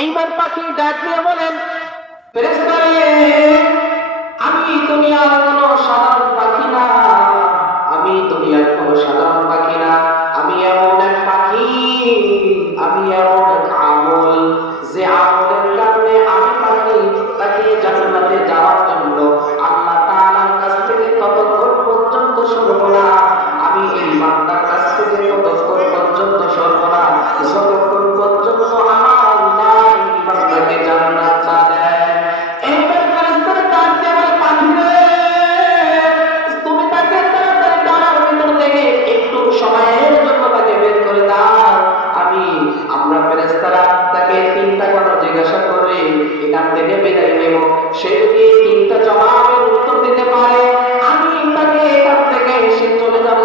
এইবার পাখি ডাক দিয়ে বলেন, ফেরেশতারে, আমি দুনিয়ার কোনো সাধারণ পাখি না, আমি দুনিয়ার কোনো সাধারণ পাখি না, আমি এমন এক পাখি, আমি এমন এক আমল, যে আমলের কারণে আমি পাখি তাকে জান্নাতে যাওয়ার জন্য আল্লাহ তাআলার কাছ থেকে ততক্ষণ পর্যন্ত সরব না, আমি এই বান্দার কাছ থেকে ততক্ষণ পর্যন্ত সরব না যতক্ষণ পর্যন্ত আমার আল্লাহ এই বান্দাকে জান্নাত না দেয়। এইবার ফেরেশতারা ডাক দিয়ে বলে, পাখি রে, তুমি তাকে তাড়াতাড়ি ডানার ভিতর থেকে একটু সময়ের জন্য তাকে বের করে দাও। আমরা ফেরেশতারা তাকে তিনটা কথা জিজ্ঞাসা করে এখান থেকে বিদায় নেব, সে যদি তিনটা জবাবের উত্তর দিতে পারে আমি তাকে এখান থেকে এসে চলে যাব,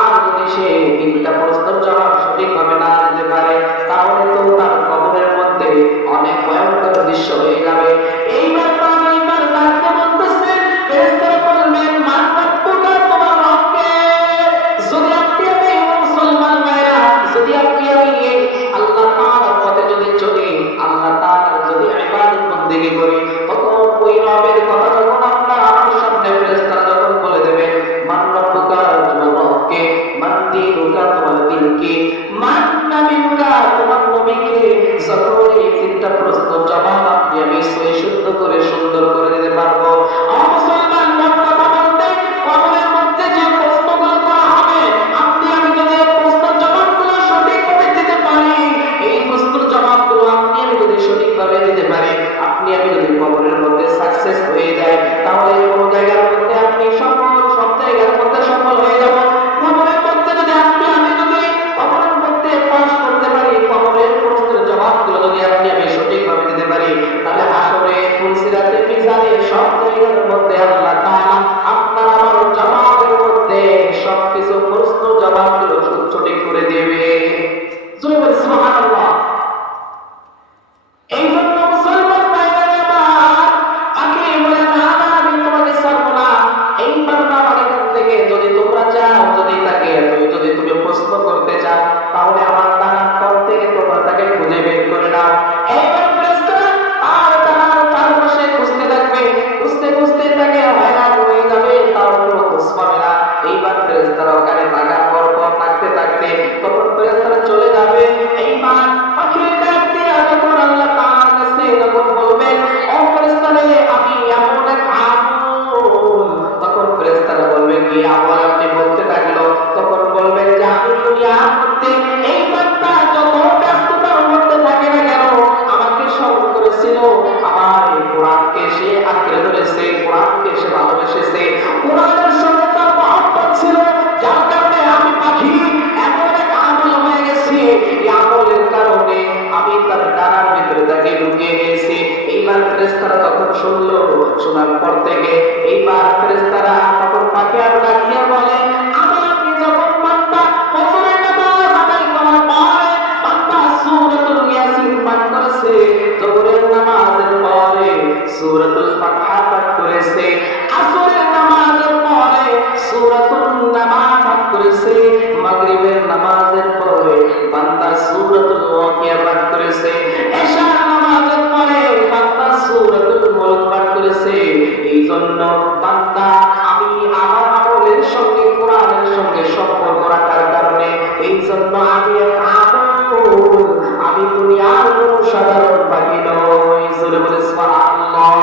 আর যদি সে তিনটা প্রশ্নের জবাব সঠিকভাবে না দিতে পারে তাহলে তো তার কবরের মধ্যে অনেক ভয়ঙ্কর দৃশ্য হয়ে যাবে। এইবার ডাকতে বলতেছে, ফেরেশতারা বলবেন, মান রব্বুকা, তোমার রব কে? যদি আপনি আমি মুসলমান ভাইরা, যদি আপনি আমি আল্লাহ তাআলার পথে যদি চলি, আল্লাহ তাআলার যদি ইবাদত বন্দেগী করি, তখন ওই রবের কথা যখন আমরা আমার সামনে ফেরেশতারা যখন বলে দেবে, মান রব্বুকা, তোমার রব কে? মান দীনুকা, তোমার দ্বীন কি? মান নবিয়ুকা, তোমার নবী কে? যখন এই তিনটা প্রশ্নের জবাব আপনি আমি শুদ্ধ করে সুন্দর করে দিতে পারবো, মুসলমান কথা বলতে কবরের মধ্যে যে প্রশ্নগুলো করা হবে, আপনি আমি যদি প্রশ্নের জবাবগুলো সঠিকভাবে দিতে পারি, এই প্রশ্নের জবাবগুলো আপনি আমি যদি সঠিকভাবে দিতে পারি, আপনি আমি যদি কবরের মধ্যে সাকসেস হয়ে যাই, তাহলে কোন জায়গার মধ্যে আপনি সফল, সব জায়গার মধ্যে সফল হয়ে যাব। কবরের মধ্যে যদি আপনি আমি যদি কবরের মধ্যে পাস করতে পারি, কবরের প্রশ্নের জবাবগুলো যদি আপনি আমি সঠিকভাবে দিতে পারি, তাহলে হাসরে, ফুলসিরাতে, মিজানে সব জায়গার মধ্যে আল্লাহ তাআলা আপনার আমার জবাবের মধ্যে সবকিছু প্রশ্ন জবাবগুলো সঠিক করে দেবে। সুবহানাল্লাহ। এই জন্য মুসলমান ভাইরা আমার, তাকে বলে, না না, আমি তোমাকে ছাড়বো না, এই বান্দা আমার এখান থেকে যদি তোমরা চাও, যদি তুমি প্রশ্ন করতে চাও, তাহলে আমার ডানার তল থেকে তোমরা তাকে খুঁজে বের করে নাও। এইবার ফেরেশতারা আর ডানার চারপাশে খুঁজতে থাকবে, খুঁজতে খুঁজতে তাকে হয়রান হয়ে যাবে, তাও কোনো খোঁজ পাবে না। এইবার ফেরেশতারা ওখানে থাকার পর থাকতে থাকতে তখন ফেরেশতারা চলে যাবে। এইবার পাখির ডাক দিয়ে যখন আল্লাহ তাআলার কাছে যখন বলবেন, ও ফেরেশতারা, আমি এমন এক আমল, তখন ফেরেশতারা বলবেন, কি আমল আপনি বলতে থাকলো? তখন বলবেন যে আমি দুনিয়ার মধ্যে এই বান্দা যত ব্যস্ততার মধ্যে থাকে না কেন, আমাকে স্মরণ করেছিল, আমার এই কোরআনকে সে আঁকড়ে ধরেছে, কোরআনকে সে ভালোবেসেছে, কোরআনের সঙ্গে তার মহব্বত ছিল, যার কারণে আমি পাখি এমন এক আমল হয়ে গেছি, এই আমলের কারণে আমি তার ডানার ভিতরে তাকে ঢুকিয়ে নিয়েছি। এইবার ফেরেশতারা তখন শুনলো, শোনার পর থেকে এইবার ফেরেশতারা তখন পাখি আর ডাকিয়ে বলে, আমি আপনি যখন বান্দা ফজরের নামাজ আদায় করার পরে বান্দা সূরাতুল ইয়াসিন পাঠ করেছে, যোহরের নামাজের পরে সূরাতুল ফাতিহা পাঠ করেছে, আসরের নামাজের পরে সূরাতুল নামাজ পাঠ করেছে, মাগরিবের নামাজের পরে বান্দা সূরাতুল ওয়াকিয়া পাঠ করেছে, এশার নামাজের পরে বান্দা সূরাতুল মুলক পাঠ করেছে। এই জন্য বান্দা আমি আমার আমলের সঙ্গে কোরআনের সঙ্গে সম্পর্ক রাখার কারণে, এই জন্য আমি আমি দুনিয়ার কোনো সাধারণ পাখি নই। জোরে বলে সুবহানাল্লাহ।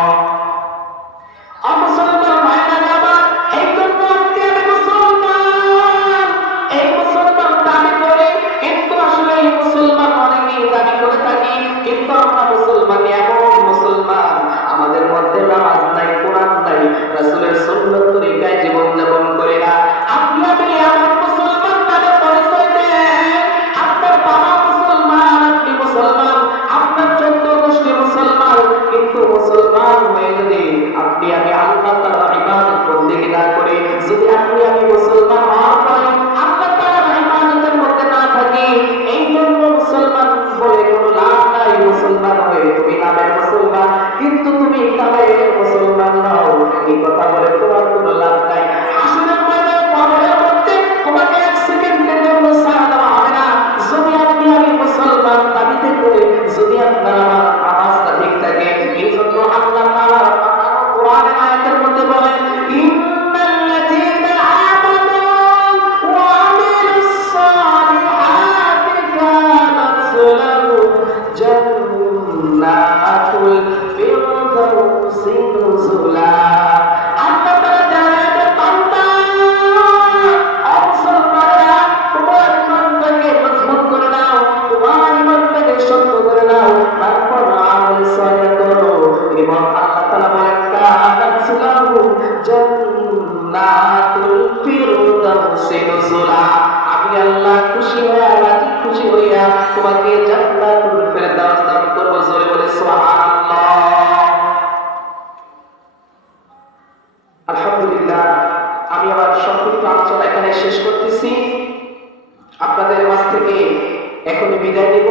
মুসলমান ভাইরা আমার, এই জন্য আপনি আমি মুসলমান, এই মুসলমান ফিরদাউসি নুজুলা। আমি আল্লাহ খুশি হইয়া, রাজি খুশি হইয়া তোমাকে জান্নাতুল ফিরদাউস দান করব। জোরে বলে সুবহানাল্লাহ। আলহামদুলিল্লাহ, আমি আমার সংক্ষিপ্ত আলোচনা এখানে শেষ করতেছি। আপনাদের মাঝ থেকে এখনই বিদায় নিব।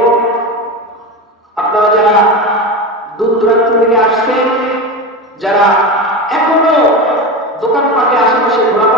আপনারা যারা দূর দূরান্ত থেকে আসছেন, যারা এখনো দোকানপাটে আশেপাশে ঘোরাফেরা